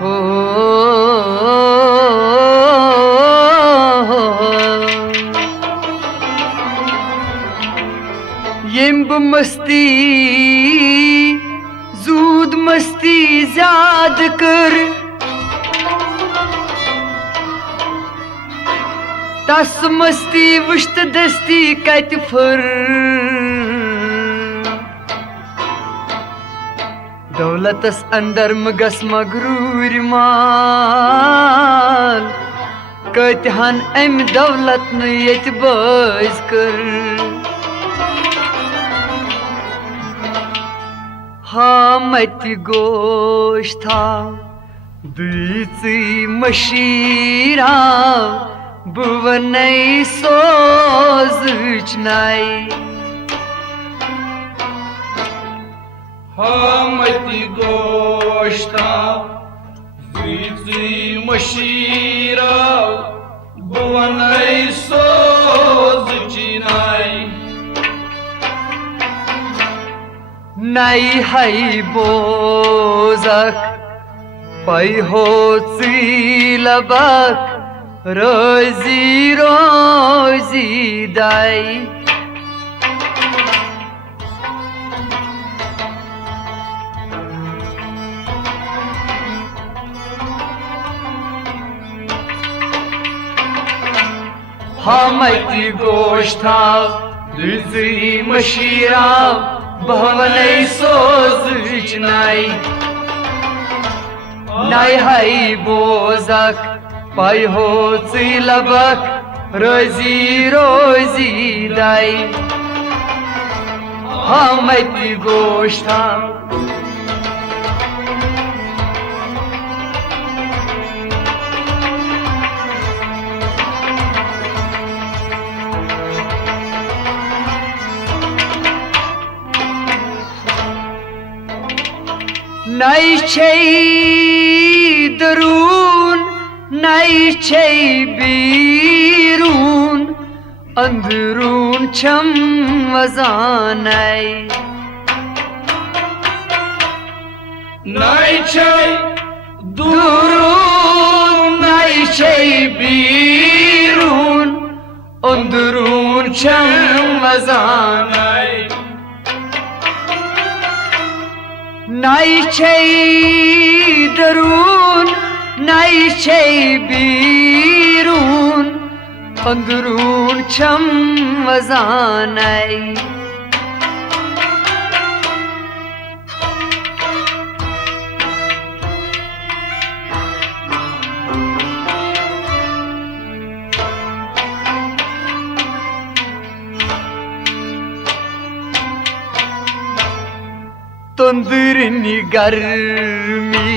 हो यिम्ब मस्ती जूद मस्ती ज्याद कर तस मस्ती वुश्त दस्ती कत फर दौलतस अंदर मगस मगरूर माल कतहन अम दौलत न यत बाज कर मत गोश्ता दुई मशीरा बुवनई सोज नाई मत गोश्ता दुई मशीरा बुवनई सोज नाई नाई हाई बोजक पै हो लबक रोजी रोजी दाई मत गोश्ता दुई मशीरा भवनई सोज नाई नाई हाई बोजक पाई हो लबक रोजी रोजी दाई मत गोश्ता नई छई दरून नई छई बीरून अंदरून छम वजानई नई छई दुरून नई छई बीरून अंदरून छम वजानई नाई छई दरून नाई छई बीरून अंदरून छम वजानई तंदुरनी गर्मी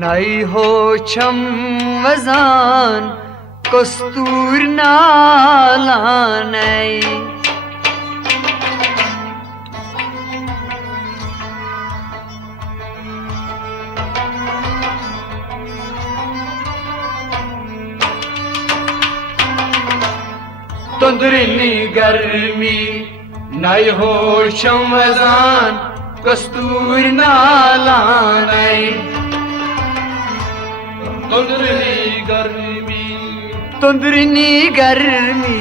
नई हो छम वजान कस्तूर नालानई तंदुरनी गर्मी नई हो छम वजान कस्तूर नालानई तुंदरनी गर्मी तुंदरनी गर्मी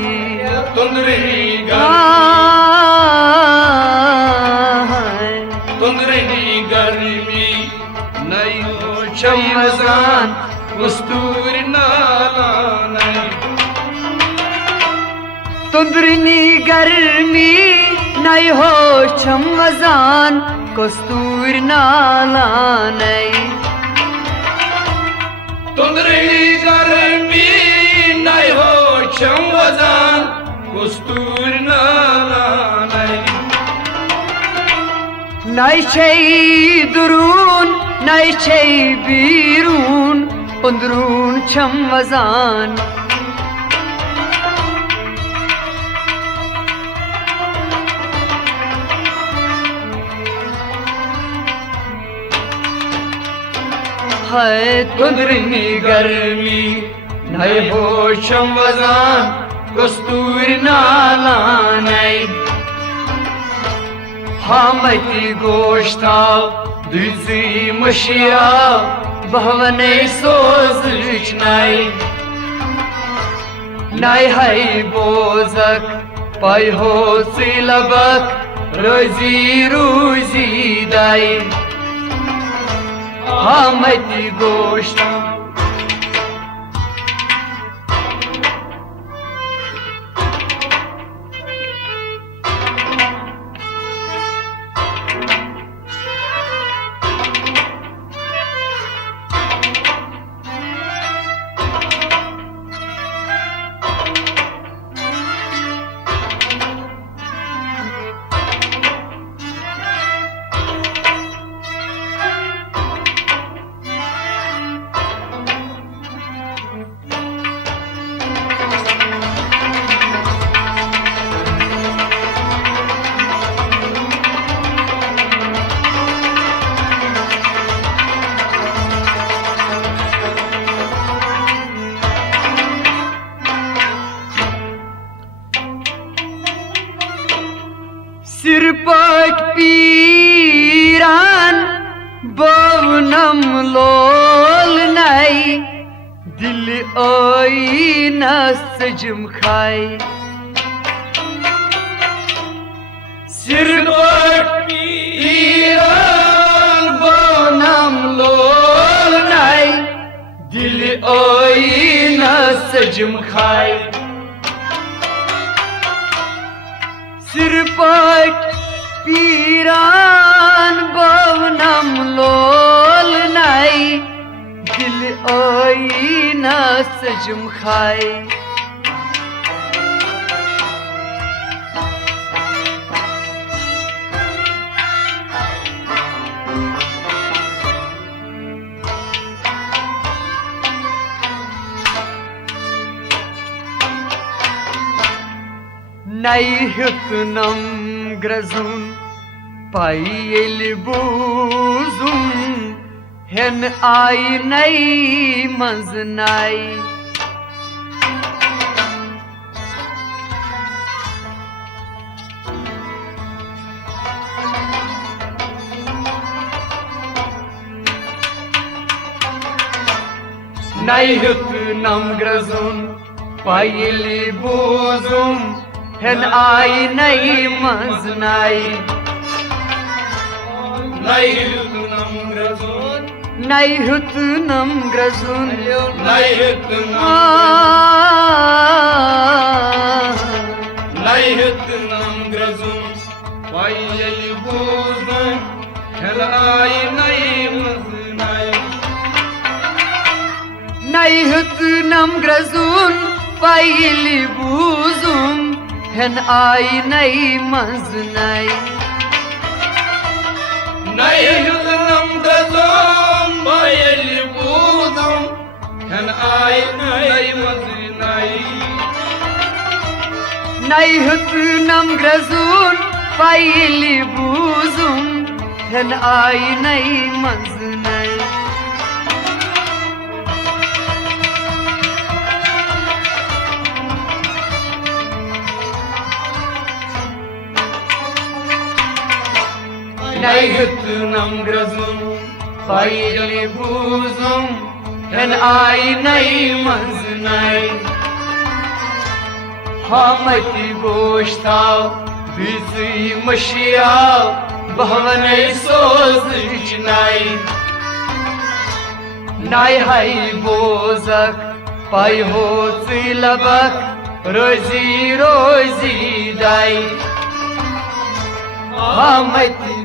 तुंदरनी गर्मी नई हो शमजान कस्तूर नालानई तुंदरनी गर्मी नई हो शमजान कस्तूर नालानई तुंदरनी गर्मी नई हो शमजान कस्तूर नालानई नई छई दुरून नई छई बीरून अंदरून शमजान है तुंदरनी गर्मी नई हो शमजान कस्तूर नालानई हामती गोश्ताव दुजी मशिया बहवने सोज नाई नाई हाई बोजक पाई हो सिलबक रोजी रूजी दाई हामती गोश्ताव सिरपट पीरान बवनम लोल नाई दिल ओई न सजम खाई सिरपट पीरान बवनम लोल नाई दिल ओई न सजम खाई सिरपट पीरान बवनम लोल नाई दिल ओई न सजम खाई नाई hütnam grazun payel buzum hen ay nay maznai नाई hütnam grazun payel buzum hen ay nay maznai nay hütnam grazun nay hütnam grazun nay hütnam nay hütnam grazun payel buzum hen ay nay maznai nay hütnam grazun payel buzum hen ay nay maznai nay hütnam grazun payel buzum hen ay nay maznai nay hütnam grazun payel buzum hen ay nay maznai nay hütnam grazun payel buzum hen ay nay maznai हामती गोश्ताव दुजी messiah बहवने सोज नाई नाई high बोजक पाई हो सिलबक रोजी रोजी दाई हामती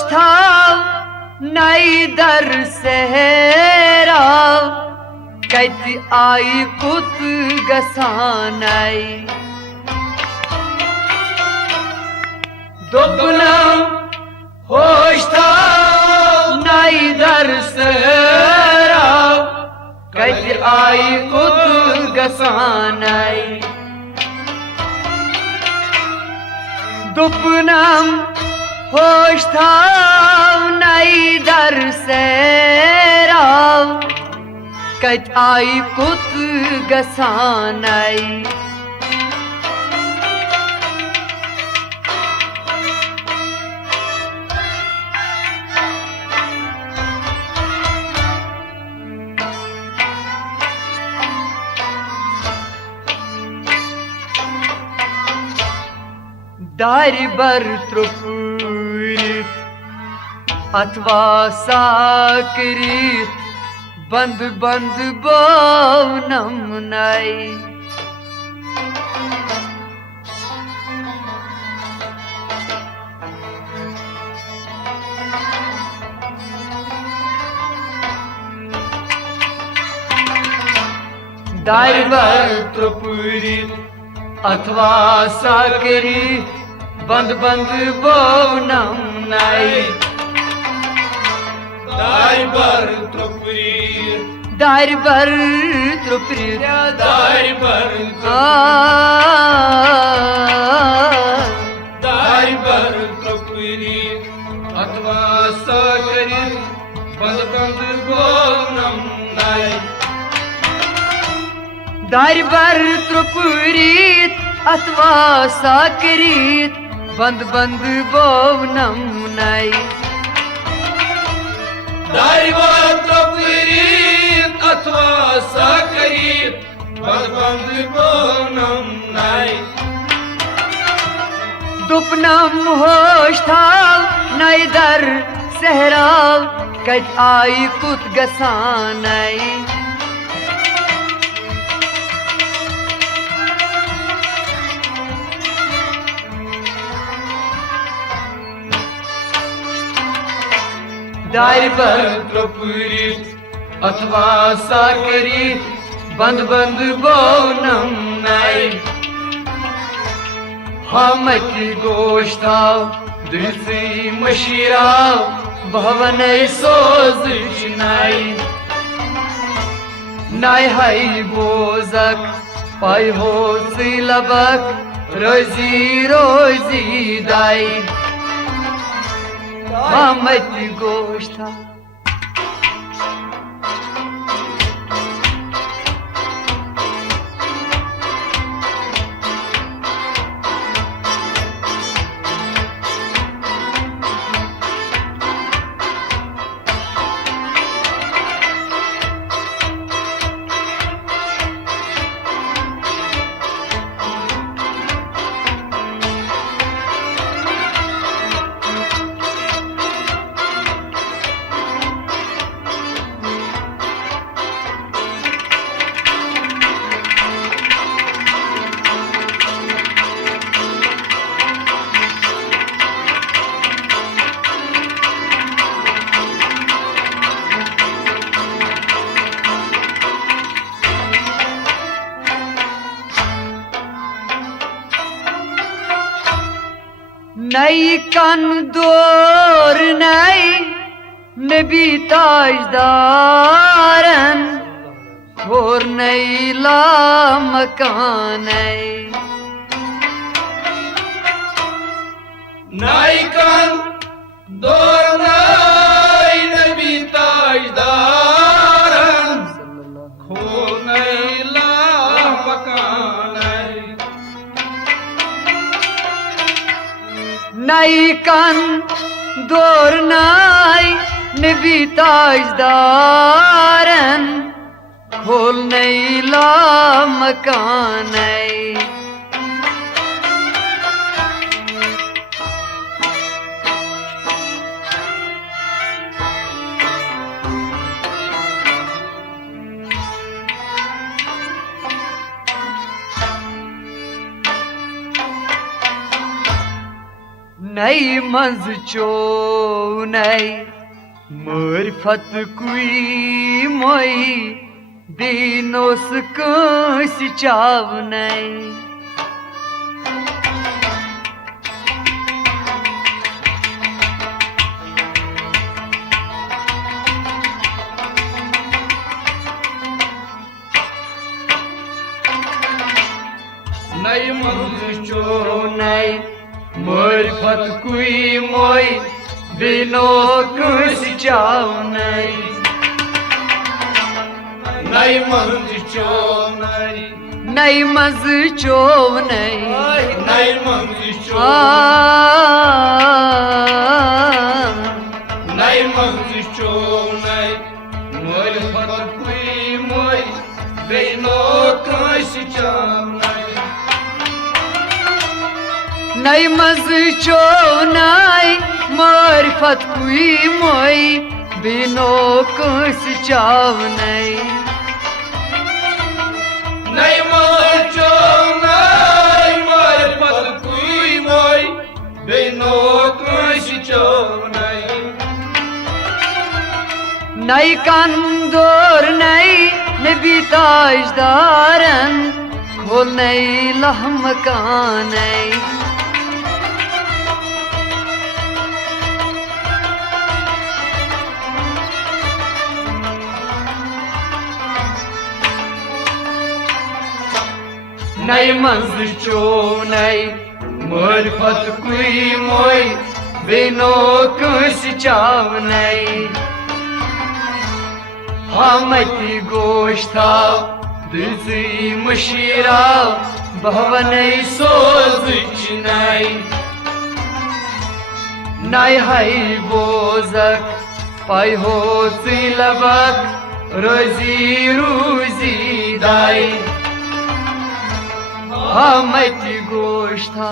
होश था नई दर सहराव कति आई कुत गसानाई दुपनम होश था नई दर सहराव कति आई कुत गसानाई दुपनम होश था नई दर सहराव कत आई कुत गसानाई दारि बर त्रुपुरित अथवा साकरित बंद बंद बोनम नाई दारि बर त्रुपुरित अथवा साकरित बंद बंद बोनम नाई दारि बर त्रुपुरित दारि बर त्रुपुरित दारि बर दारि बर त्रुपुरित अथवा साकरित बंद बंद बोनम नाई दारि बर त्रुपुरित अथवा साकरित बंद बंद बोनम नाई दारि बर त्रुपुरित अथवा साकरित बंद बंद बोनम नाई दुपनम होश था नई दर सहराव कत आई कुत गसानाई दारि बर त्रुपुरित अथवा साकरित बंद बंद बोनम नाई हमत गोश्ताव दुलसी मशीराव भवन सोज नाई नाई हाई बोजक पाई हो लबक रोजी रोजी दाई हमत गोश्ता नई कन दौर नई नबी ताजदारन और नई ला मकान नाई कन दौर नाई नबी ताजदारन खो नई ला मकान नई कन दौर नई नबी ताजदारन खोल नई ला मकान नई मंज चो नई मारिफत कुई मोई दीनोस कंस चाव नई नई मंज चो नई मारिफत कुई मोई दिनो कंस चाव नई नई मंज चो नई नई मंज चो नई नई मंज चो नई मंज चो नई मारिफत कुई मोई दिनो कंस चाव नई मंज चो नई मारिफत कुई मोई बिनो कंस चाव नई नई मंज चो नई मारिफत कुई मोई बिनो कंस चाव नई कंदोर नई नबी ताजदारन खोल नई लहम कान नई मंज चो नई मारिफत कुई मोई बिनो कंस चाव नई हमती गोश्ता दिलसी मशीरा भवनई सोज चिनाई नाई हाई बोजक पाई हो लबक रोजी रूजी दाई हमती गोश्ता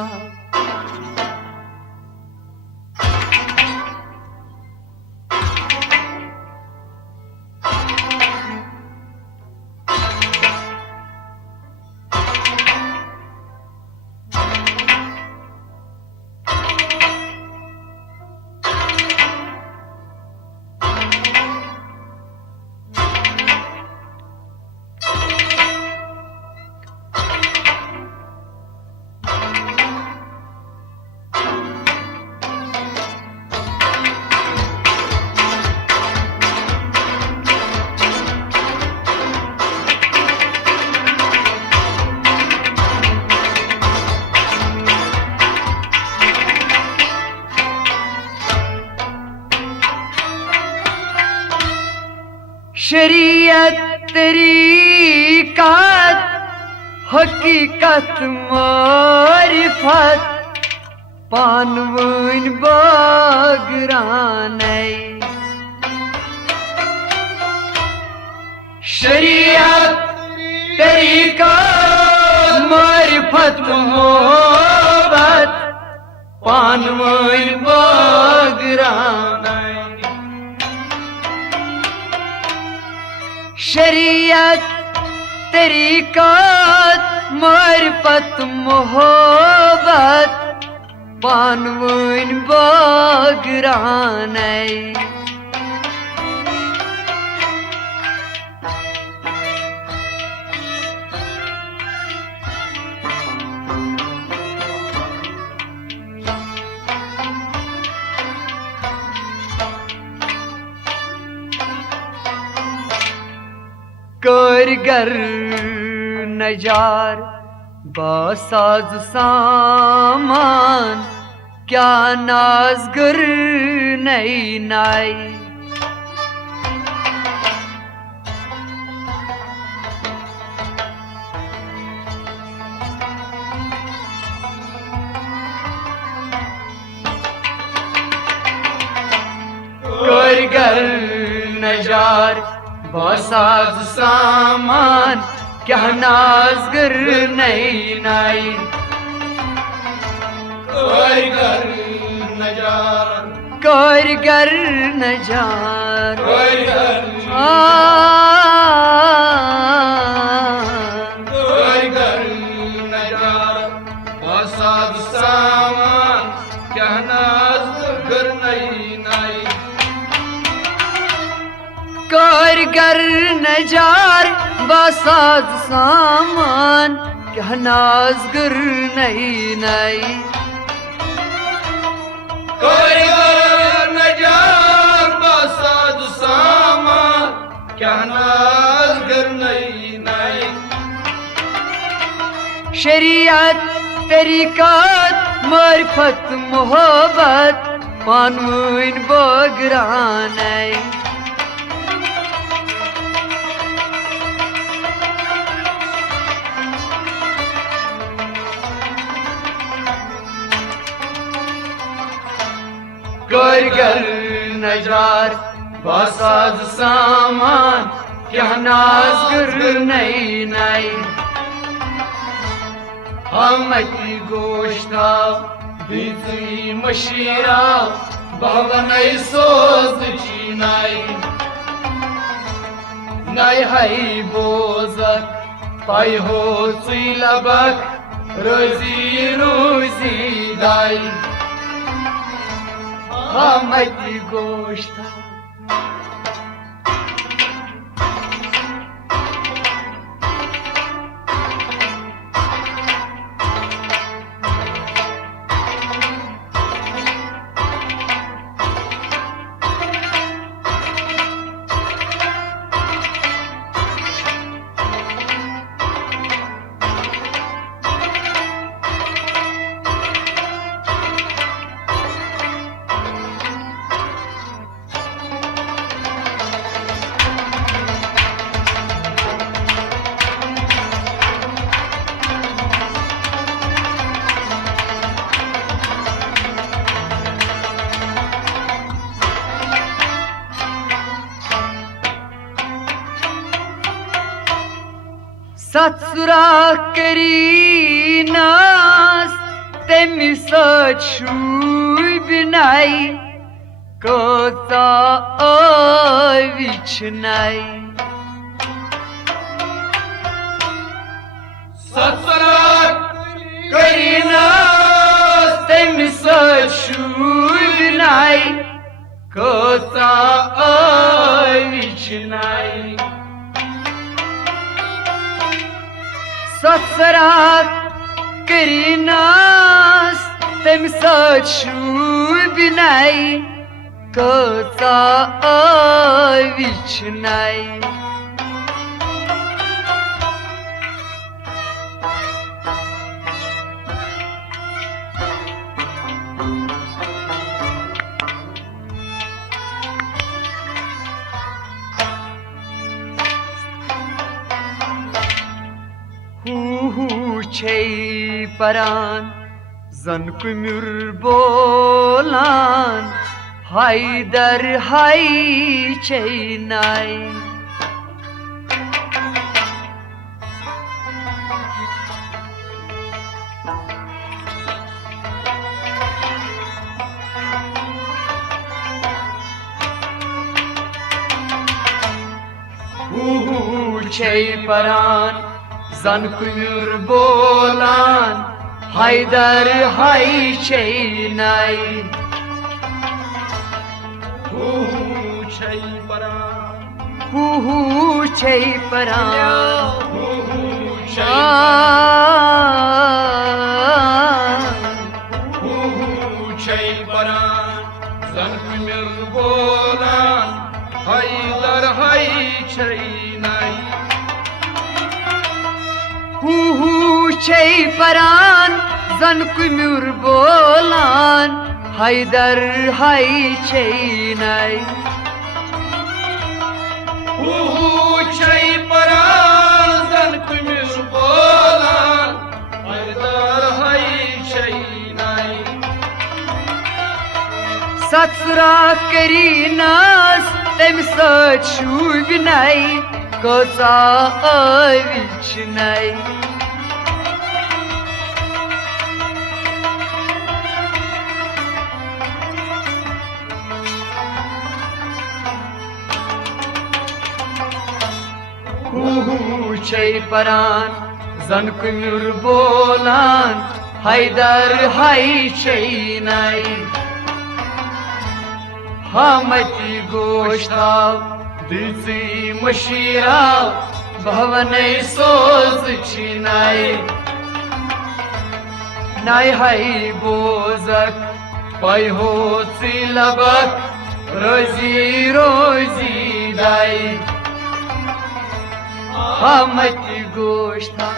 शरीयत तरीक़त हकीकत मारिफत पानवन बागरानई शरीयत तरीक़त मारिफत मोहब्बत पानवन बागरानई शरीयत तरीक़त मारिफत मोहब्बत पानवन बागरानई करगर नजार बासाज सामान क्या नाजगर नई नाई करगर नजार बासाज सामान क्या नाजगर नई नाई कारीगर नजार कारीगर नजार कारीगर नजार बासाद सामान क्या कारगर नजार बसाज सामान क्या नाजगर नहीं नहीं कारगर नजार बसाज सामान क्या नाजगर नहीं नहीं शरीयत तरीक़त मारिफत मोहब्बत पानवीन बगरान कारगर नजार बसाज सामान क्या नाजगर नहीं नहीं हमती गोश्ता बिजी मशीरा भवनई सोज चीनाई नई हई बोजक पाई हो लबक रोजी रोजी दाई हमती गोश्ता सत्सुरा करी नास तेमी सचुई बिनाई कोता विचनाई सत्सरा करीना तेमी सचुई बिनाई कोता विचनाई सत्सरा करीनास तेम सचुई बिनाई कोता विचनाई छे परान जन कुमिर बोलान हायदर हाय चैनाई छे परान जन कुमिर बोलान हायदर हाय चैनाई छै परान छे परान छै परान जन कुमिर बोलान हायदर हाय चैनाई छे परान जन कुमिर बोलान हायदर हाय चैनाई छै परान जन कुमिर बोलान हायदर हाय चैनाई सत्सुरा करीनास तेम सचुई बिनाई कोता विचनाई छे परान जन कुमिर बोलान हायदर हाय चैनाई हामती गोश्ताव दिलसी मशीरा भवने सोज छिनाई नाई हाई बोजक पाई हो लबक रोजी रोजी दाई हामती गोश्ता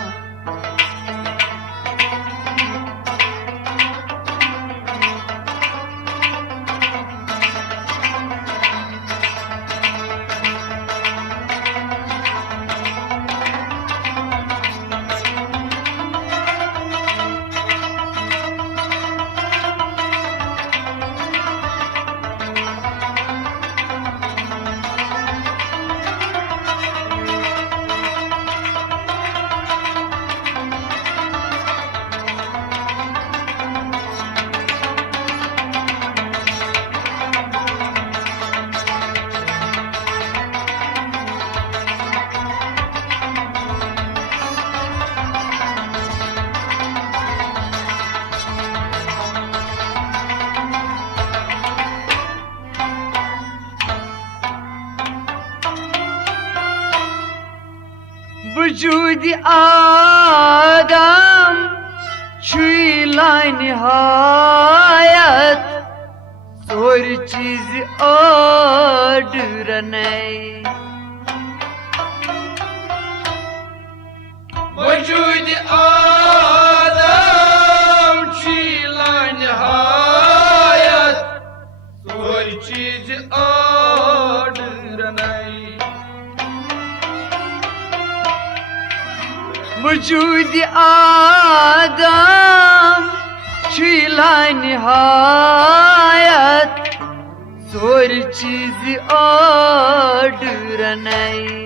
वजूद आदम छुई ला निहायत सोर चीज ऑर्डर नहीं वजूद आदम छी ला निहायत सोर चीज ऑर्डर नहीं वजूद आदम छुई ला निहायत सोर चीज ऑर्डर नहीं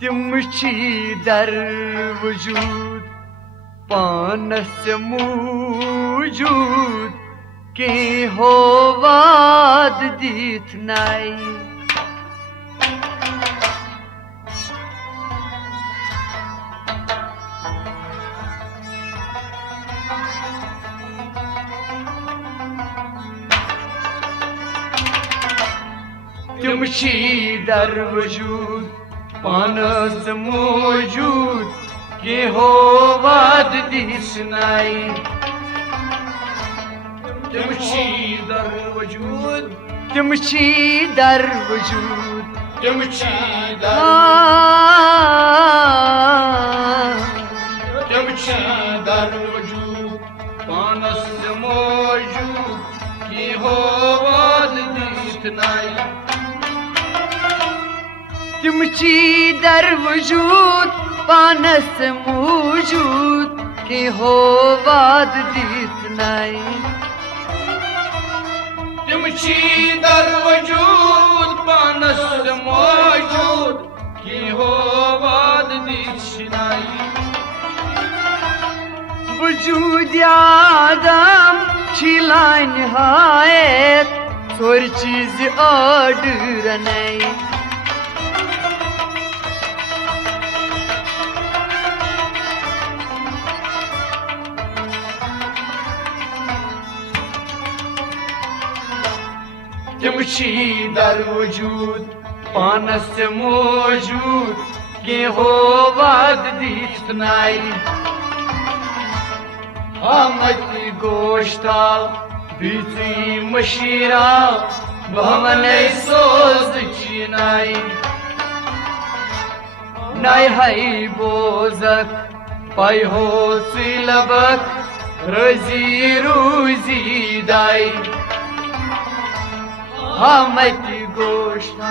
तिम छी दर वजूद पानस मूजूद के हो वाद दीत नाई तिम छी दर वजूद पानस मौजूद के हो वाद दिसनाई तिमची दर वजूद तिमची दर वजूद तिमची दर तिमची दर वजूद पानस मौजूद की हो वाद दिसनाई तिमची दर वजूद पानस मौजूद के हो वाद दिसनाई तिमची दर वजूद पानस मौजूद की हो वाद दिसनाई वजूद आदम छिला निहायत सोर चीज ऑर्डर नहीं तिमची दर वजूद पानस मौजूद के हो वाद दिसनाई हामत गोश्ता बीती मशीरा भवने सोज चिनाई नाई हाई बोजक पाई हो लबक रोजी रोजी दाई हामत गोश्ता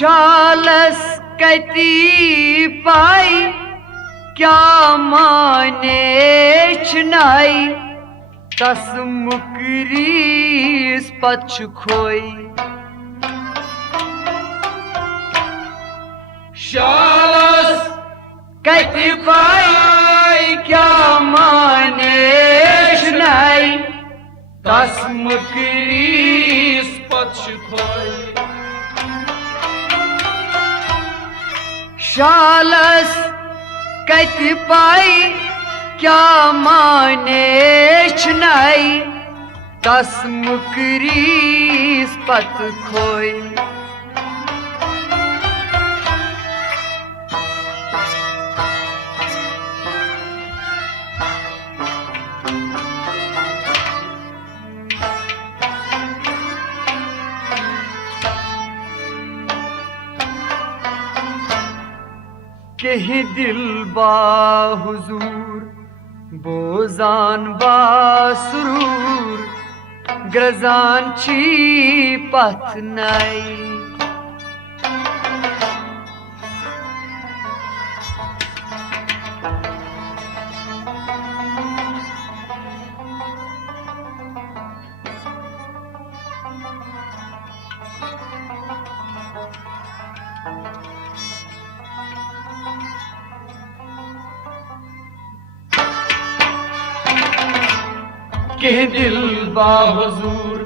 शालस कती पाई क्या माने छनाई तस मुकरीस पछ खोई शालस कती पाई क्या माने छनाई तस मुकरीस पछ खोई शालस कति पाई क्या माने छनाई तस मुकरीस पत खोई कहीं दिल बा हुजूर बोजान बा सुरूर ग्रजान छी पथ नाई के दिल बा हुजूर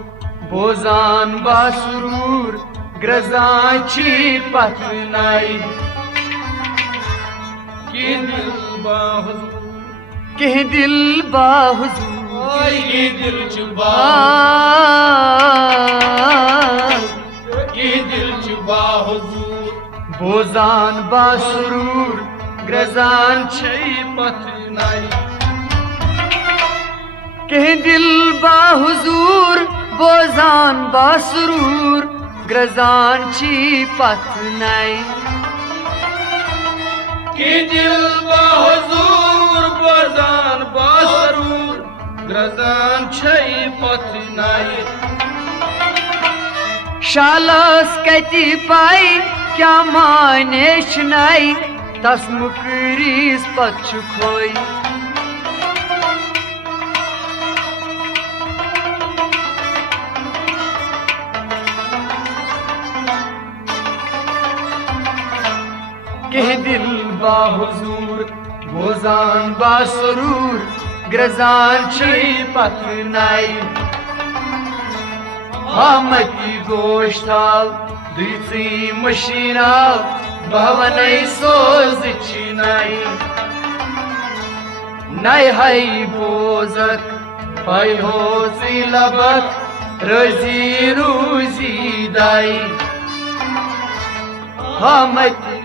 बोजान बा सुरूर ग्रजान छी पथ नाई के दिल बा हुजूर के दिल बा हुजूर ओए के दिल चुबा के दिल चुबा हुजूर बोजान बा सुरूर ग्रजान छी पथ नाई के दिल बा हुजूर बोजान बा सुरूर ग्रजान छी पथ नाई के दिल बा हुजूर बोजान बा सुरूर ग्रजान छै पथ नाई शालस कति पाई क्या माने छनाई तस मुकरीस पछ खोई के दिल बा हुजूर बोजान बा सुरूर ग्रजान छी पथ नाई हमती गोश्ताल दुई मशीनाल भवनै सोज छी नाई नाई हाई बोजक पाई हो लबक रजी रूजी दाई हमती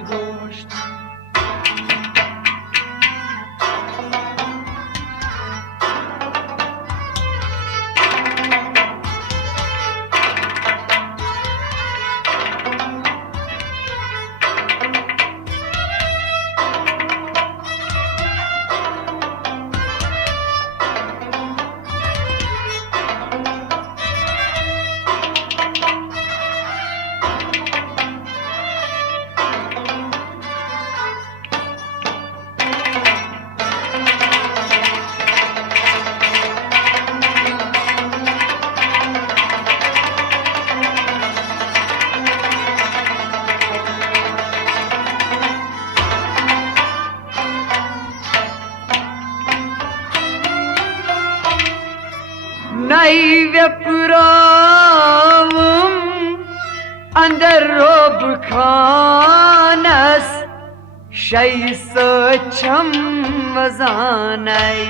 नैव्यपुरावं अंदर रोब खानस शैसच्छम वजानै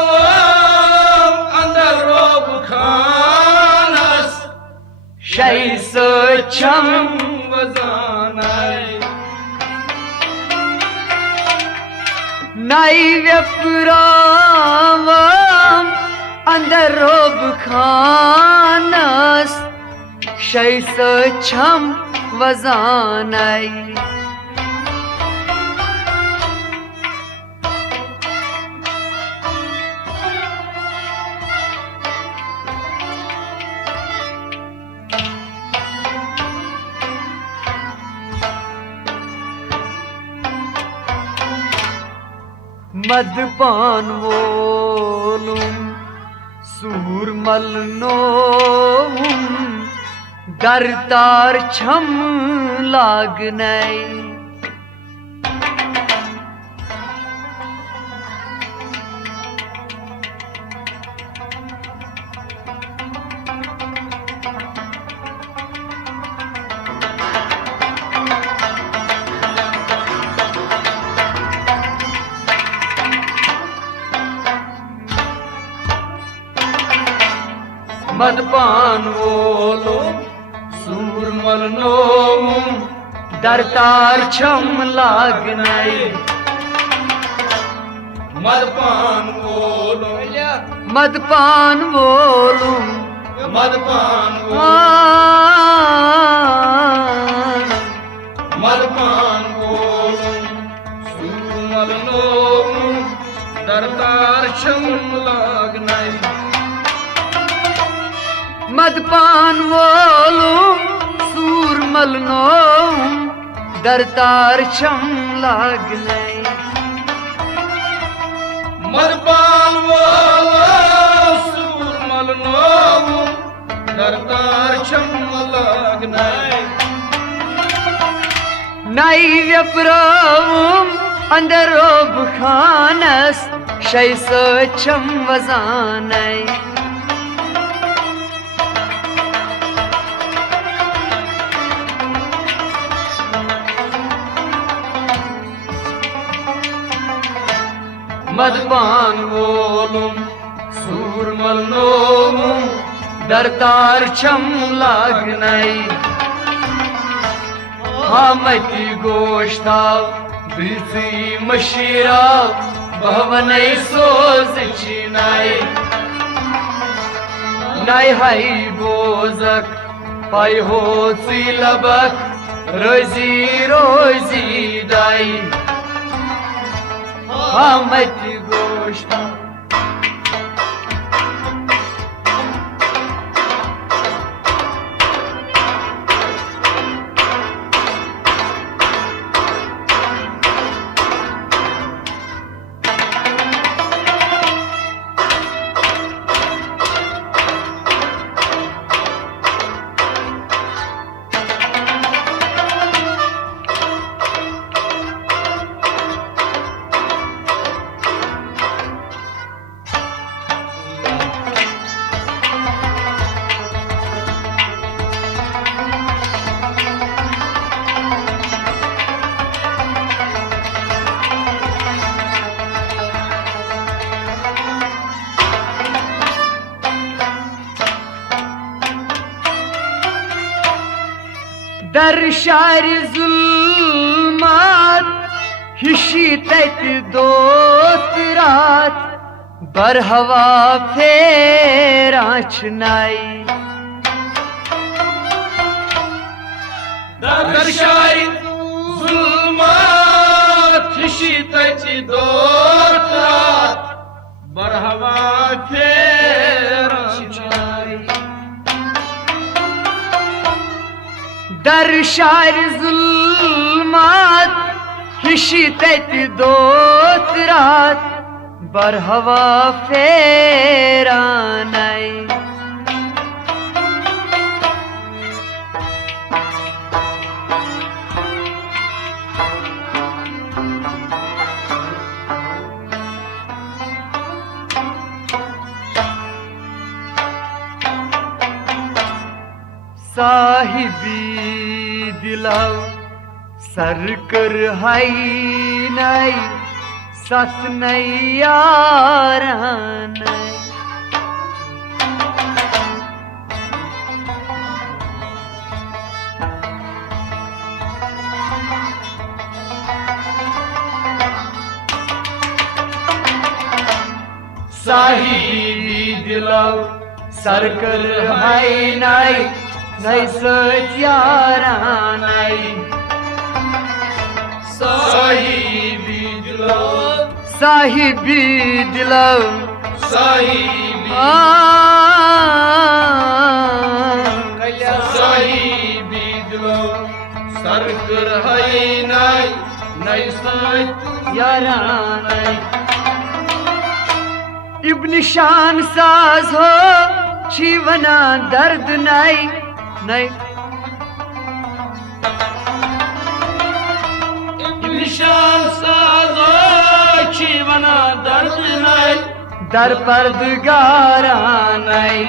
नैव्यपुरावं अंदर रोब खानस शैसच्छम वजानै नैव्यपुरावं अंदर रोब खानस शैसच्छम वजानै मदपान वोलुम सूर मलनोम दरतार छम लागनई मदपान वोलो सूरमल नोम दरतार छम लागनई मदपान वोलो मदपान वोलुम मदपान मदपान वोलो सूरमल नोम दरदार छम लागनाई मदपान वोलुम सूर मलनोम दरतार छम लागनई मदपान वोलो सूरमल नोम दरदार छम लागनाई नई व्यपरावुम अंदरोब खानस शैस छम वजानई मदपान वोलुम सूरमल नोम दरतार छम लागनई हामती गोश्ता बिजी मशीरा भवनई सोज चिनाई नई हाई बोजक पाई हो लबक रोजी रोजी दाई हामती गोश्ता दर शार जुल्मात हिशी तत दोत रात बर हवा फेरा छनाई दरशाई जुल्मात हिशितच दोरात बरहवा फेरंचाई दर शार जुल्मात हिशी तत दोत रात बर हवा फेरा नई साहिबी दिलाव सरकर हाई नई सत नई यारान साहिबी दिलाव सरकर हाई नई नई सच यारानई साहिबी दिलाव साहिबी दिलाव साहिबी साहिबी दिलाव सरकर हाई नाई नई सच यारानई इब्न शान साज हो छी वना दर्द नहीं नहीं निशान साजो जीवना दर्द नहीं दर परदगारा नहीं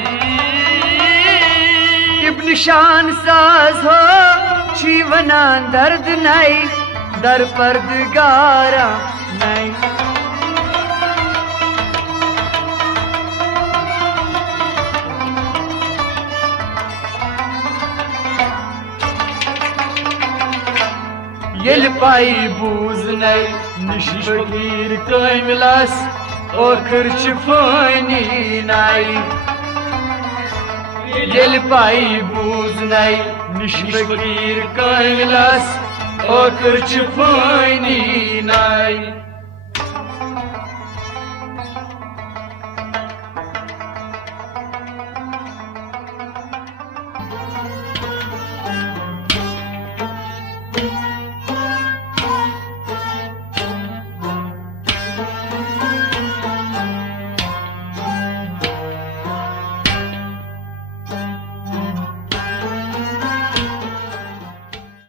इब्न शान साज हो छी वना दर्द नहीं दर परदगारा नहीं येल पाई बूज नई निश फकीर कामिलस ओखर फानी नाई येल पाई बूज नई निश फकीर कामिलस ओखर फानी नाई